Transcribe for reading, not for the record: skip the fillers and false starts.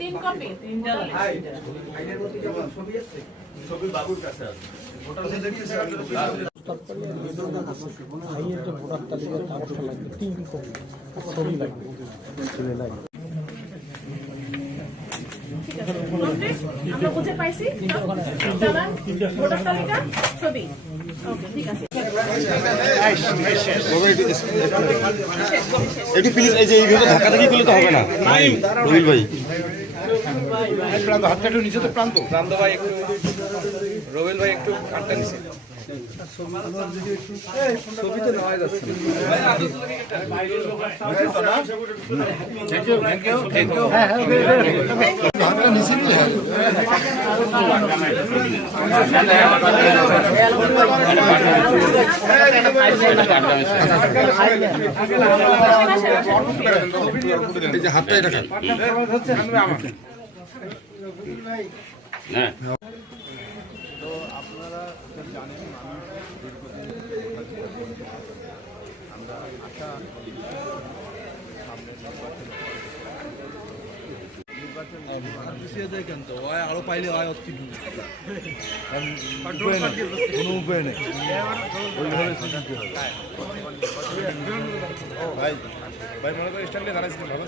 তিন কপি ছবি বাবুর কাছে আছে। ভাইয়ের যে ভোটার তালিকার কাগজটা লাগবে 3 কপি ছবি লাগবে ছেলে লাগবে। আমরা বুঝে পাইছি চালান ভোটার তালিকা ছবি ওকে ঠিক আছে একটু প্লিজ এই যে এইভাবে ধাক্কা ধাক্কি করলে তো হবে না ভাই রবিল ভাই প্রান্ত হাতটা একটু নিচে তো প্রান্ত ভাই একটু রবিল ভাই একটু হাতটা নিচে ছবিতে নেওয়া যাচ্ছে এই যে হাতটা এটা হ্যাঁ তো আপনারা জানেন আমরা আশা আরো পাইলে হয় কোনো উপায় নেই ভাই ভাই মনে করি স্ট্যান্ডে দাঁড়াইছিলেন ভালো